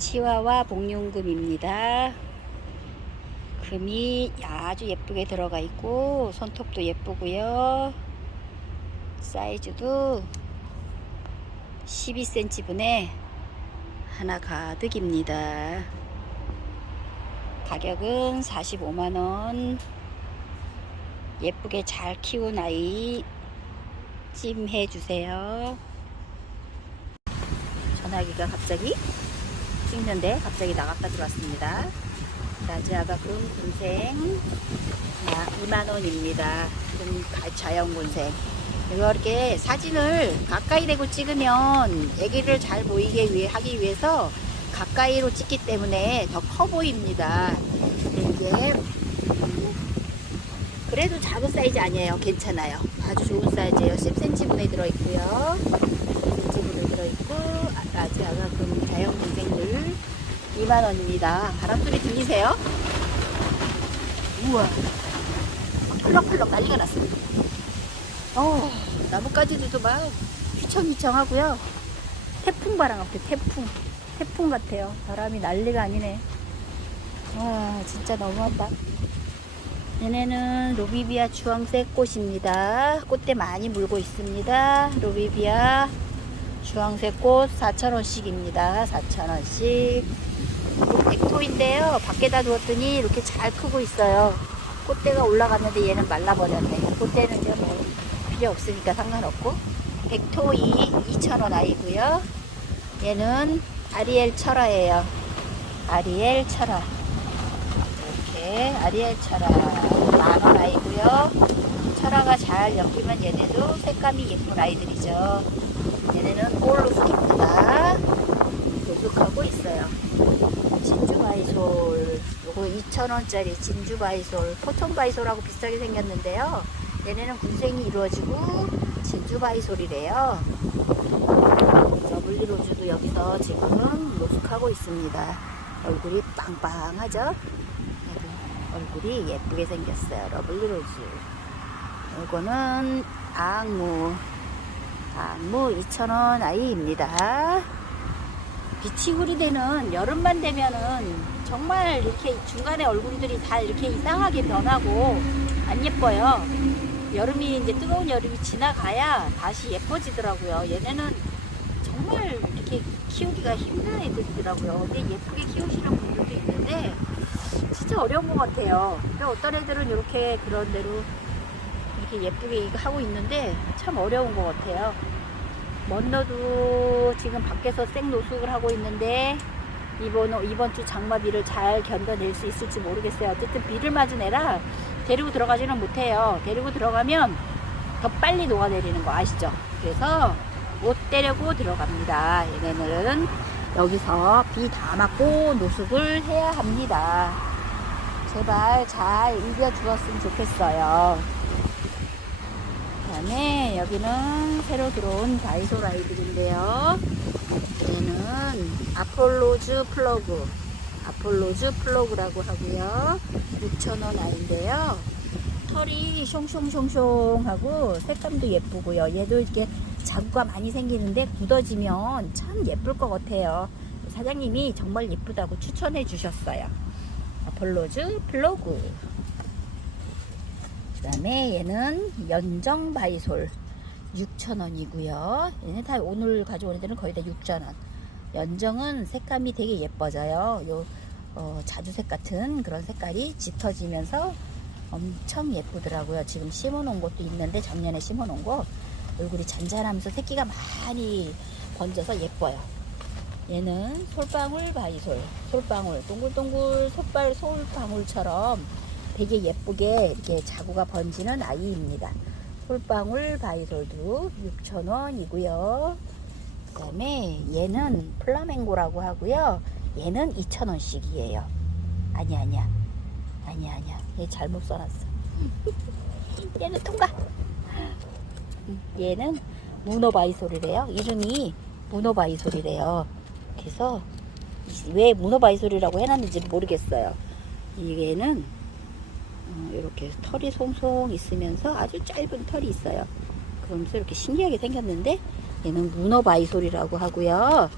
치와와 복륜금입니다. 금이 아주 예쁘게 들어가 있고 손톱도 예쁘고요. 사이즈도 12cm 분에 하나 가득입니다. 가격은 45만원. 예쁘게 잘 키운 아이 찜해 주세요. 전화기가 갑자기 찍는데 갑자기 나갔다 들어왔습니다. 라지아가 금 군생 2만원입니다. 금 자연군생. 이렇게 사진을 가까이 대고 찍으면 애기를 잘 보이게 하기 위해서 가까이로 찍기 때문에 더 커 보입니다. 이게 그래도 작은 사이즈 아니에요. 괜찮아요. 아주 좋은 사이즈예요. 10cm 분에 들어있고요. 10cm 분에 들어있고 라지아가 금 자연군생들 2만원입니다. 바람소리 들리세요? 우와, 펄럭펄럭 난리가 났습니다. 나뭇가지들도 막 휘청휘청 하고요. 태풍 바람 같아요. 태풍 같아요. 바람이 난리가 아니네. 와, 진짜 너무한다. 얘네는 로비비아 주황색 꽃입니다. 꽃대 많이 물고 있습니다. 로비비아 주황색 꽃 4,000원씩입니다. 4,000원씩. 백토인데요. 밖에다 두었더니 이렇게 잘 크고 있어요. 꽃대가 올라갔는데 얘는 말라버렸네. 꽃대는 이제 뭐 필요 없으니까 상관없고. 백토이 2,000원 아이고요. 얘는 아리엘 철화예요. 아리엘 철화. 이렇게 아리엘 철화 10,000원 아이고요. 철화가 잘 엮이면 얘네도 색감이 예쁜 아이들이죠. 얘네는 올로숙입니다. 노숙하고 있어요. 진주바이솔, 요거 2,000원짜리 진주바이솔, 포톤바이솔하고 비슷하게 생겼는데요. 얘네는 군생이 이루어지고 진주바이솔이래요. 러블리로즈도 여기서 지금 노숙하고 있습니다. 얼굴이 빵빵하죠? 얼굴이 예쁘게 생겼어요. 러블리로즈. 요거는 악무 2,000원 아이입니다. 빛이 흐리되는 여름만 되면은 정말 이렇게 중간에 얼굴들이 다 이렇게 이상하게 변하고 안 예뻐요. 여름이 이제 뜨거운 여름이 지나가야 다시 예뻐지더라고요. 얘네는 정말 이렇게 키우기가 힘든 애들이더라고요. 근데 예쁘게 키우시는 분들도 있는데 진짜 어려운 것 같아요. 어떤 애들은 이렇게 그런 대로 이렇게 예쁘게 하고 있는데 참 어려운 것 같아요. 먼너도 지금 밖에서 생노숙을 하고 있는데 이번 주 장마비를 잘 견뎌낼 수 있을지 모르겠어요. 어쨌든 비를 맞은 애라 데리고 들어가지는 못해요. 데리고 들어가면 더 빨리 녹아내리는 거 아시죠? 그래서 못 데리고 들어갑니다. 얘네는 여기서 비 다 맞고 노숙을 해야 합니다. 제발 잘 이겨 주었으면 좋겠어요. 그 다음에 여기는 새로 들어온 바이솔 아이들인데요. 얘는 아폴로즈 플러그라고 하고요. 6,000원 아이인데요. 털이 숑숑숑숑 하고 색감도 예쁘고요. 얘도 이렇게 자구가 많이 생기는데 굳어지면 참 예쁠 것 같아요. 사장님이 정말 예쁘다고 추천해 주셨어요. 아폴로즈 플러그. 그 다음에 얘는 연정바이솔 6,000원이고요. 얘네 다 오늘 가져온 애들은 거의 다 6,000원. 연정은 색감이 되게 예뻐져요. 자주색 같은 그런 색깔이 짙어지면서 엄청 예쁘더라고요. 지금 심어놓은 것도 있는데 작년에 심어놓은 거 얼굴이 잔잔하면서 새끼가 많이 번져서 예뻐요. 얘는 솔방울 바이솔. 솔방울 동글동글 솔방울처럼 되게 예쁘게 이렇게 자구가 번지는 아이입니다. 솔방울 바이솔도 6,000원이고요. 그 다음에 얘는 플라멩고라고 하고요. 얘는 2,000원씩이에요. 아니야. 얘 잘못 써놨어. 얘는 통과. 얘는 문어바이솔이래요. 이름이 문어바이솔이래요. 그래서 왜 문어바이솔이라고 해놨는지 모르겠어요. 얘는 이렇게 털이 송송 있으면서 아주 짧은 털이 있어요. 그러면서 이렇게 신기하게 생겼는데 얘는 문어바이솔이라고 하고요.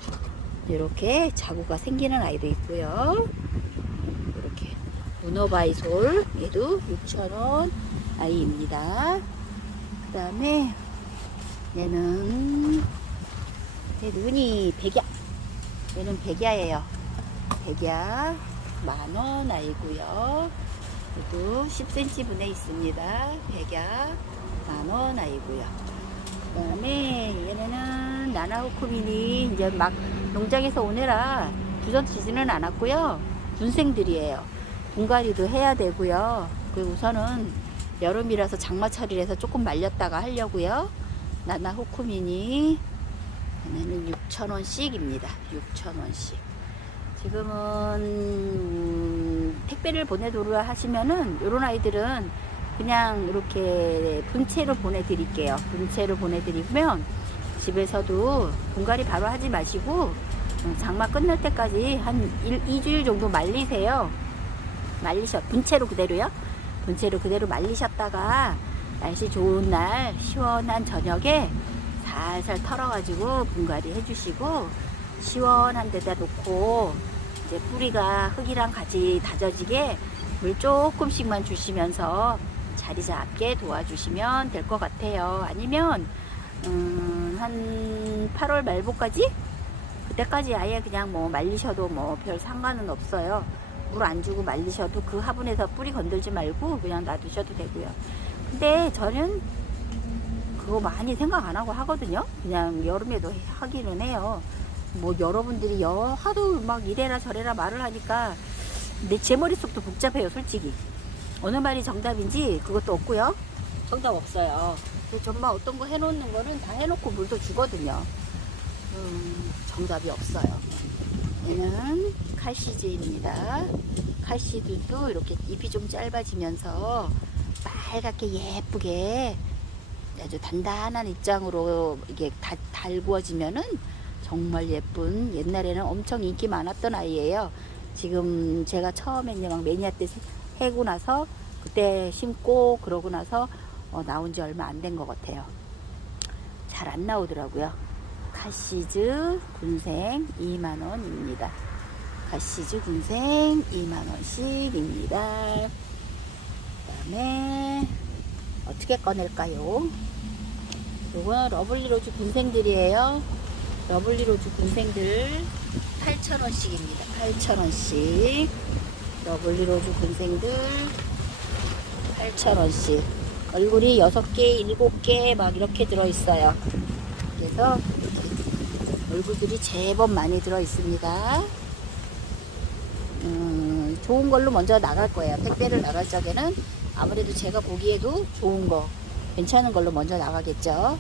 이렇게 자구가 생기는 아이도 있고요. 이렇게 문어바이솔 얘도 6,000원 아이입니다. 그 다음에 얘는 눈이 백야. 얘는 백야예요. 백야 10,000원 아이고요. 얘도 10cm 분에 있습니다. 백야 10,000원 아이고요. 그 다음에 얘네는 나나후쿠민이 이제 막 농장에서 오느라 부서지지는 않았고요. 군생들이에요. 분갈이도 해야 되고요. 그리고 우선은 여름이라서 장마철이라서 조금 말렸다가 하려고요. 나나후쿠민이 얘네는 6,000원씩입니다. 6,000원씩. 지금은 택배를 보내도록 하시면은 요런 아이들은 그냥 이렇게 분체로 보내드릴게요. 분체로 보내드리면 집에서도 분갈이 바로 하지 마시고 장마 끝날 때까지 한 2주일 정도 말리세요. 분체로 그대로요. 분체로 그대로 말리셨다가 날씨 좋은 날 시원한 저녁에 살살 털어가지고 분갈이 해주시고 시원한 데다 놓고 이제 뿌리가 흙이랑 같이 다져지게 물 조금씩만 주시면서 자리 잡게 도와주시면 될 것 같아요. 아니면 한 8월 말보까지 그때까지 아예 그냥 뭐 말리셔도 뭐 별 상관은 없어요. 물 안 주고 말리셔도 그 화분에서 뿌리 건들지 말고 그냥 놔두셔도 되고요. 근데 저는 그거 많이 생각 안 하고 하거든요. 그냥 여름에도 하기는 해요. 뭐 여러분들이 하도 막 이래라 저래라 말을 하니까 제 머릿속도 복잡해요. 솔직히 어느 말이 정답인지 그것도 없고요. 정답 없어요. 정말 어떤 거 해놓는 거는 다 해놓고 물도 주거든요. 정답이 없어요. 얘는 칼시즈입니다. 칼시즈도 이렇게 잎이 좀 짧아지면서 빨갛게 예쁘게 아주 단단한 입장으로 이게 달구어지면은 정말 예쁜, 옛날에는 엄청 인기 많았던 아이예요. 지금 제가 처음에 막 매니아 때 해고 나서 그때 심고 그러고 나서 나온 지 얼마 안 된 것 같아요. 잘 안 나오더라고요. 카시즈 군생 2만원입니다. 카시즈 군생 2만원씩입니다. 그 다음에 어떻게 꺼낼까요? 요거 러블리로즈 군생들이에요. 러블리로즈 군생들 8,000원씩입니다. 8,000원씩. 러블리로즈 군생들 8,000원씩. 얼굴이 6개, 7개 막 이렇게 들어있어요. 그래서 이렇게 얼굴들이 제법 많이 들어있습니다. 좋은 걸로 먼저 나갈 거예요. 택배를 나갈 적에는 아무래도 제가 보기에도 좋은 거, 괜찮은 걸로 먼저 나가겠죠.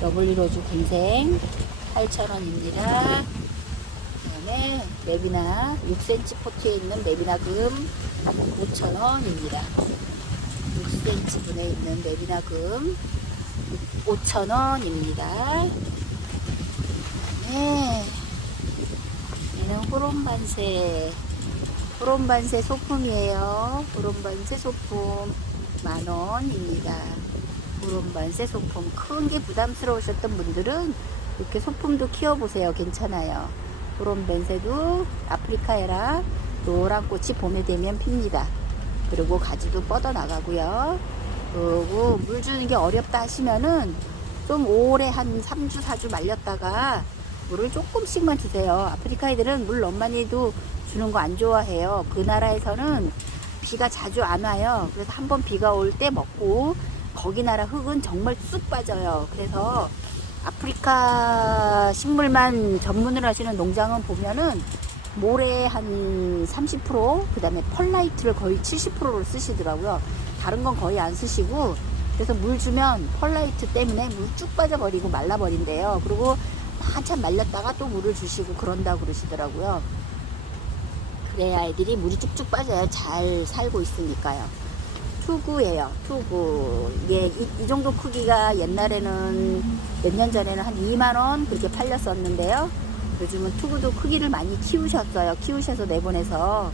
러블리로즈 군생 8,000원입니다. 그 다음에 메비나 6cm 포트에 있는 메비나금 5,000원입니다. 6cm 분에 있는 메비나금 5,000원입니다. 네. 얘는 호롬반세. 호롬반세 소품이에요. 호롬반세 소품 10,000원입니다. 호롬반세 소품. 큰 게 부담스러우셨던 분들은 이렇게 소품도 키워보세요. 괜찮아요. 호롬반세도 아프리카에라 노란 꽃이 봄에 되면 핍니다. 그리고 가지도 뻗어나가고요. 그리고 물 주는 게 어렵다 하시면은 좀 오래 한 3주 4주 말렸다가 물을 조금씩만 주세요. 아프리카 애들은 물 너무 많이 도 주는 거 안 좋아해요. 그 나라에서는 비가 자주 안 와요. 그래서 한번 비가 올 때 먹고 거기 나라 흙은 정말 쑥 빠져요. 그래서 아프리카 식물만 전문을 하시는 농장은 보면은 모래 한 30%, 그 다음에 펄라이트를 거의 70%를 쓰시더라고요. 다른 건 거의 안 쓰시고, 그래서 물 주면 펄라이트 때문에 물 쭉 빠져버리고 말라버린대요. 그리고 한참 말렸다가 또 물을 주시고 그런다고 그러시더라고요. 그래야 애들이 물이 쭉쭉 빠져요. 잘 살고 있으니까요. 투구예요. 투구. 이게 이 정도 크기가 옛날에는 몇 년 전에는 한 2만원 그렇게 팔렸었는데요. 요즘은 투구도 크기를 많이 키우셨어요. 키우셔서 내보내서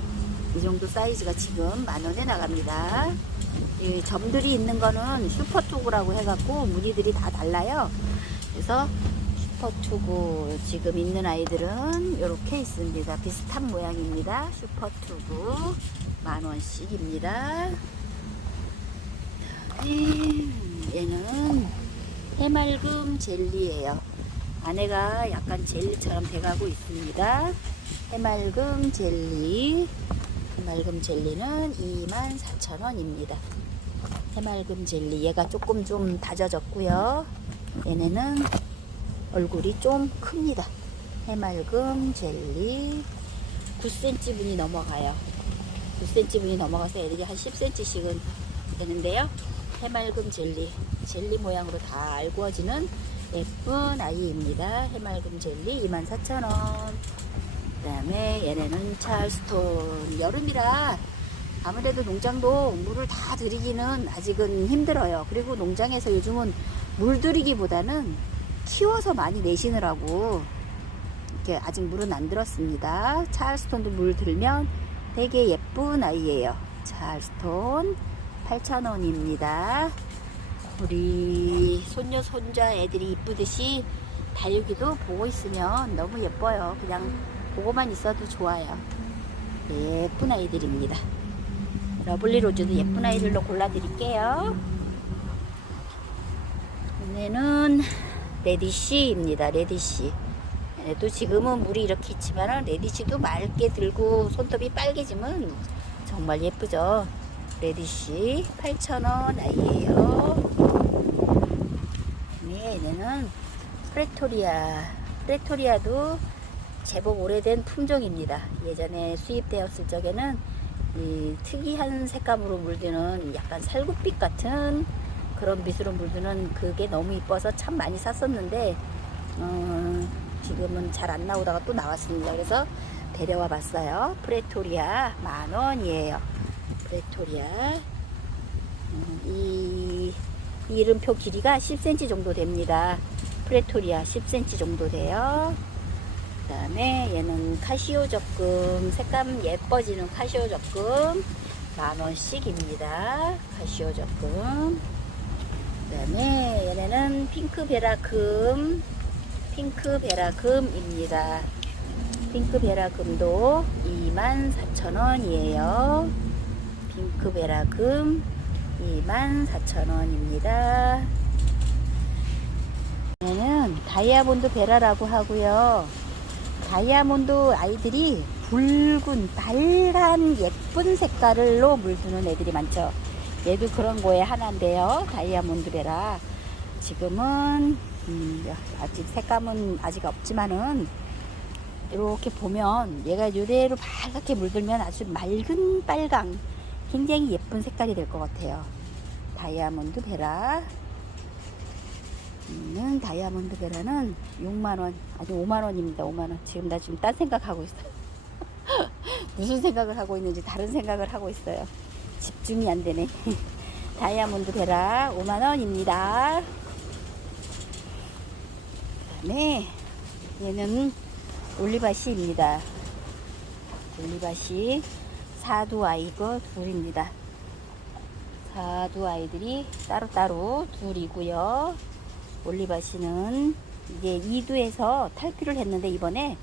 이 정도 사이즈가 지금 10,000원에 나갑니다. 이 점들이 있는 거는 슈퍼 투구라고 해갖고 무늬들이 다 달라요. 그래서 슈퍼투구 지금 있는 아이들은 이렇게 있습니다. 비슷한 모양입니다. 슈퍼투구 10,000원씩입니다. 얘는 해맑음 젤리예요. 안에가 약간 젤리처럼 돼가고 있습니다. 해맑음 젤리. 해맑음 젤리는 24,000원입니다. 해맑음 젤리. 얘가 조금 좀 다져졌고요. 얘네는 얼굴이 좀 큽니다. 해맑음 젤리. 9cm 분이 넘어가요. 9cm 분이 넘어가서 애들이 한 10cm씩은 되는데요. 해맑음 젤리. 젤리 모양으로 다 알구어지는 예쁜 아이입니다. 해맑음 젤리 24,000원. 그 다음에 얘네는 찰스톤. 여름이라 아무래도 농장도 물을 다 들이기는 아직은 힘들어요. 그리고 농장에서 요즘은 물 들이기보다는 키워서 많이 내시느라고 이렇게 아직 물은 안 들었습니다. 찰스톤도 물 들면 되게 예쁜 아이예요. 찰스톤 8,000원입니다. 우리 손녀 손자 애들이 이쁘듯이 다육이도 보고 있으면 너무 예뻐요. 그냥 보고만 있어도 좋아요. 예쁜 아이들입니다. 러블리 로즈도 예쁜 아이들로 골라드릴게요. 얘는 레디쉬입니다. 레디쉬. 얘도 지금은 물이 이렇게 있지만 레디쉬도 맑게 들고 손톱이 빨개지면 정말 예쁘죠. 레디쉬 8,000원 아이예요. 얘는 프레토리아. 프레토리아도 제법 오래된 품종입니다. 예전에 수입되었을 적에는 이 특이한 색감으로 물드는 약간 살구빛 같은 그런 빛으로 물드는 그게 너무 이뻐서 참 많이 샀었는데 지금은 잘 안 나오다가 또 나왔습니다. 그래서 데려와 봤어요. 프레토리아 10,000원이에요. 프레토리아. 이 이름표 길이가 10cm 정도 됩니다. 프레토리아 10cm 정도 돼요. 그 다음에 얘는 카시오 적금. 색감 예뻐지는 카시오 적금 10,000원씩입니다. 카시오 적금. 그 다음에 얘네는 핑크 베라금. 핑크 베라금입니다. 핑크 베라금도 24,000원이에요. 핑크 베라금 24,000원입니다. 얘는 다이아몬드 베라라고 하고요. 다이아몬드 아이들이 붉은 빨간 예쁜 색깔로 물드는 애들이 많죠. 얘도 그런 거에 하나인데요. 다이아몬드 베라. 지금은 아직 색감은 아직 없지만은 이렇게 보면 얘가 이대로 빨갛게 물들면 아주 맑은 빨강, 굉장히 예쁜 색깔이 될 것 같아요. 다이아몬드 베라. 다이아몬드 베라는 6만원, 아니 5만원입니다. 5만원. 지금 나 딴 생각하고 있어요. 무슨 생각을 하고 있는지 다른 생각을 하고 있어요. 집중이 안 되네. 다이아몬드 베라 5만원입니다. 네, 얘는 올리바시입니다. 올리바시 사두 아이고 둘입니다. 사두 아이들이 따로따로 둘이고요. 올리바시는 이게 2두에서 탈피를 했는데 이번에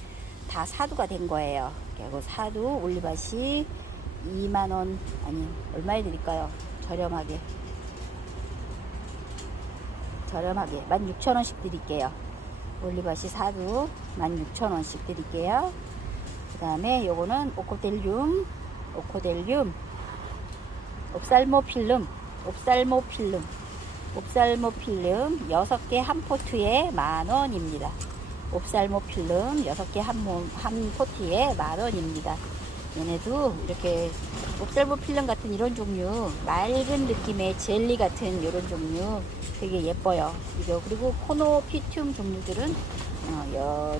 다 사두가 된 거예요. 그리고 사두 올리바시 2만원, 아니 얼마에 드릴까요? 저렴하게 16,000원씩 드릴게요. 올리바시 사두 16,000원씩 드릴게요. 그 다음에 요거는 오코델륨 옵살모필름 6개 한 포트에 10,000원입니다. 옵살모필름 6개 한 포트에 10,000원입니다. 얘네도 이렇게 옵살모필름 같은 이런 종류, 맑은 느낌의 젤리 같은 이런 종류 되게 예뻐요. 그리고 코노피튬 종류들은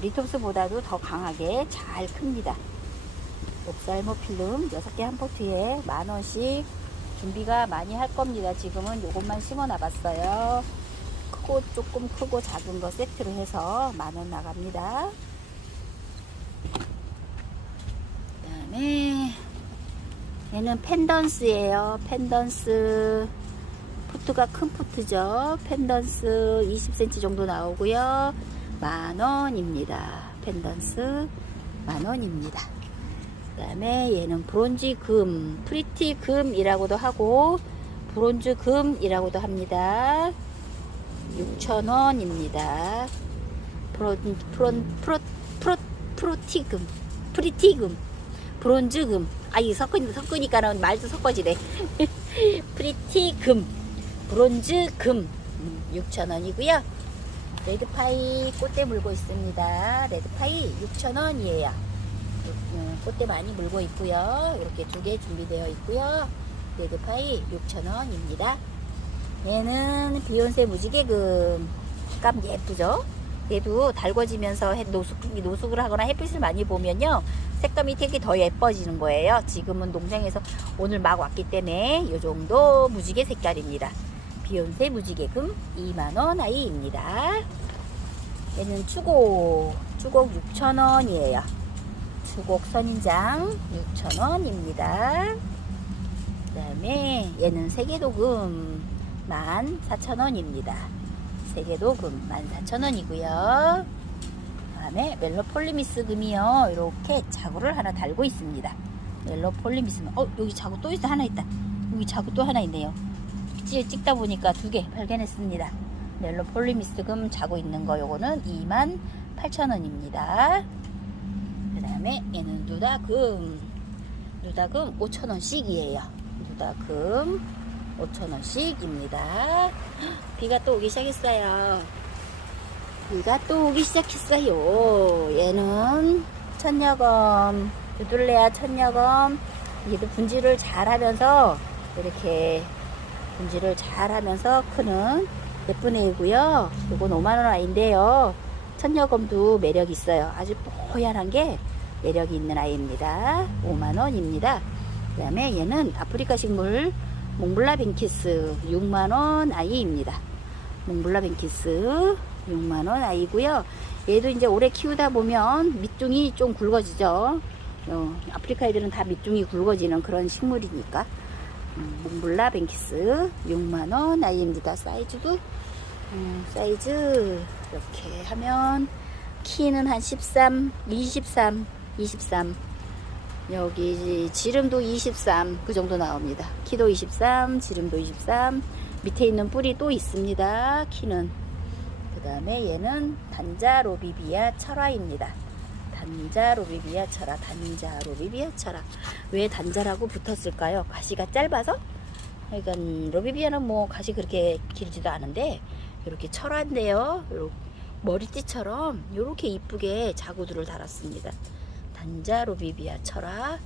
리톱스보다도 더 강하게 잘 큽니다. 옵살모필름 6개 한 포트에 10,000원씩 준비가 많이 할 겁니다. 지금은 요것만 심어 놔봤어요. 조금 크고 작은 거 세트로 해서 10,000원 나갑니다. 그 다음에 얘는 펜던스예요. 펜던스. 푸트가 큰 푸트죠. 펜던스 20cm 정도 나오고요. 10,000원입니다. 펜던스 10,000원입니다. 그 다음에 얘는 브론즈 금, 프리티 금이라고도 하고 브론즈 금이라고도 합니다. 6,000원입니다. 프로티금, 프리티금, 브론즈금. 아, 이 섞으니까는 말도 섞어지네. 프리티금, 브론즈금 6,000원이고요. 레드파이 꽃대 물고 있습니다. 레드파이 6,000원이에요. 꽃대 많이 물고 있고요. 이렇게 두 개 준비되어 있고요. 레드파이 6,000원입니다. 얘는 비욘세 무지개금. 감 예쁘죠? 얘도 달궈지면서 노숙을 하거나 햇빛을 많이 보면요, 색감이 되게 더 예뻐지는 거예요. 지금은 농장에서 오늘 막 왔기 때문에 이 정도 무지개 색깔입니다. 비욘세 무지개금 20,000원 아이입니다. 얘는 추곡 6,000원이에요. 추곡 선인장 6,000원입니다. 그 다음에 얘는 세계도금 14,000원입니다. 세계도금 14,000원이고요. 그 다음에 멜로폴리미스 금이요, 이렇게 자구를 하나 달고 있습니다. 멜로폴리미스 금. 여기 자구 또 있어. 하나 있다. 여기 자구 또 하나 있네요. 찍다 보니까 두 개 발견했습니다. 멜로폴리미스 금 자고 있는 거, 요거는 28,000원입니다. 그 다음에 얘는 누다금 5,000원씩이에요. 누다금 5,000원씩입니다. 비가 또 오기 시작했어요. 얘는 천녀검, 두둘레아 천녀검. 얘도 분질을 잘 하면서, 이렇게 분질을 잘 하면서 크는 예쁜 애이고요. 이건 5만원 아이인데요, 천녀검도 매력 있어요. 아주 뽀얀한 게 매력이 있는 아이입니다. 5만원입니다. 그 다음에 얘는 아프리카 식물 몽블라 벤키스 6만원 아이입니다. 몽블라 벤키스 6만원 아이고요. 얘도 이제 오래 키우다 보면 밑둥이 좀 굵어지죠. 아프리카 애들은 다 밑둥이 굵어지는 그런 식물이니까. 몽블라 벤키스 6만원 아이입니다. 사이즈도 사이즈 이렇게 하면 키는 한 13, 23 여기 지름도 23 그 정도 나옵니다. 키도 23, 지름도 23. 밑에 있는 뿔이 또 있습니다. 키는. 그 다음에 얘는 단자로비비아 철화입니다. 단자로비비아 철화. 왜 단자라고 붙었을까요? 가시가 짧아서? 그러니까 로비비아는 뭐 가시 그렇게 길지도 않은데 이렇게 철화인데요, 머리띠처럼 이렇게 이쁘게 자구들을 달았습니다. 단자로비비아 철화.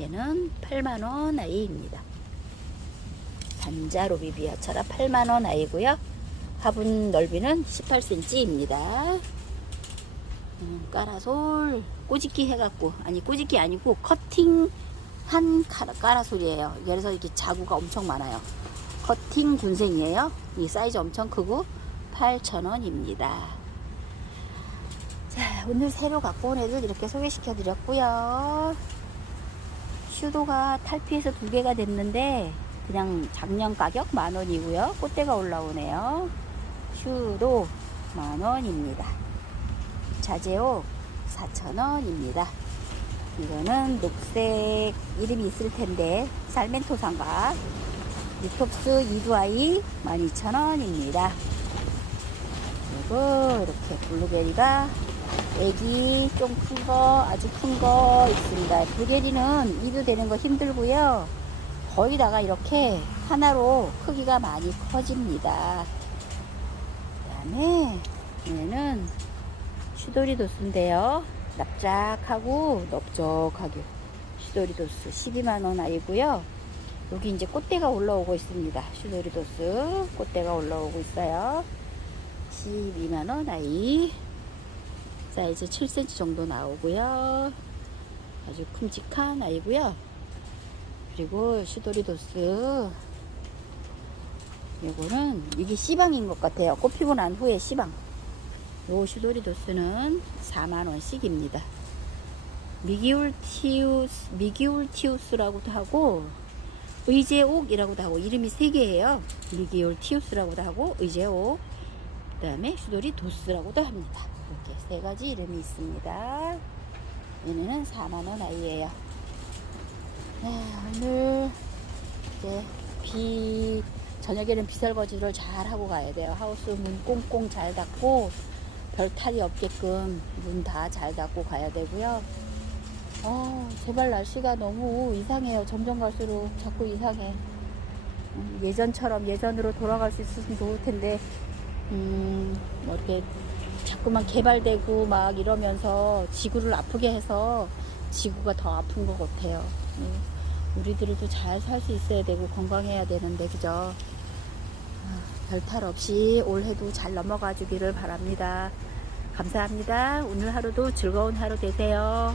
얘는 8만원 아이입니다. 단자로비비아 철화 8만원 아이고요. 화분 넓이는 18cm입니다. 까라솔 꼬집기 해갖고, 아니 꼬집기 아니고 커팅한 까라솔이에요. 그래서 이렇게 자구가 엄청 많아요. 커팅 군생이에요. 이 사이즈 엄청 크고 8,000원입니다. 자, 오늘 새로 갖고 온 애들 이렇게 소개시켜 드렸고요. 슈도가 탈피해서 2개가 됐는데 그냥 작년 가격 10,000원이고요. 꽃대가 올라오네요. 슈도 10,000원입니다. 자제옥 4,000원입니다. 이거는 녹색 이름이 있을 텐데 살멘토상가 리톱스 이두아이 12,000원입니다. 그리고 이렇게 블루베리가 애기 좀 큰 거, 아주 큰 거 있습니다. 블루베리는 이두되는 거 힘들고요. 거의 다가 이렇게 하나로 크기가 많이 커집니다. 그 다음에 얘는 슈도리도스인데요. 납작하고 넓적하게 슈도리도스 12만원 아이고요. 여기 이제 꽃대가 올라오고 있습니다. 슈도리도스 꽃대가 올라오고 있어요. 12만원 아이. 사이즈 7cm 정도 나오고요. 아주 큼직한 아이고요. 그리고 슈도리도스, 요거는 이게 씨방인 것 같아요. 꽃 피고 난 후에 씨방. 요 슈도리도스는 4만원씩입니다. 미기울티우스라고도 하고 의제옥이라고도 하고, 이름이 3개예요. 미기울티우스라고도 하고 의제옥, 그 다음에 슈도리도스라고도 합니다. 이렇게 세 가지 이름이 있습니다. 얘네는 4만원 아이예요. 네, 오늘 이제 저녁에는 비설거지를 잘 하고 가야 돼요. 하우스 문 꽁꽁 잘 닫고 별 탈이 없게끔 문 다 잘 닫고 가야 되고요. 제발 날씨가 너무 이상해요. 점점 갈수록 자꾸 이상해. 예전으로 돌아갈 수 있으면 좋을 텐데, 뭐 이렇게 자꾸만 개발되고 막 이러면서 지구를 아프게 해서 지구가 더 아픈 것 같아요. 우리들도 잘 살 수 있어야 되고 건강해야 되는데, 그죠? 별탈 없이 올해도 잘 넘어가 주기를 바랍니다. 감사합니다. 오늘 하루도 즐거운 하루 되세요.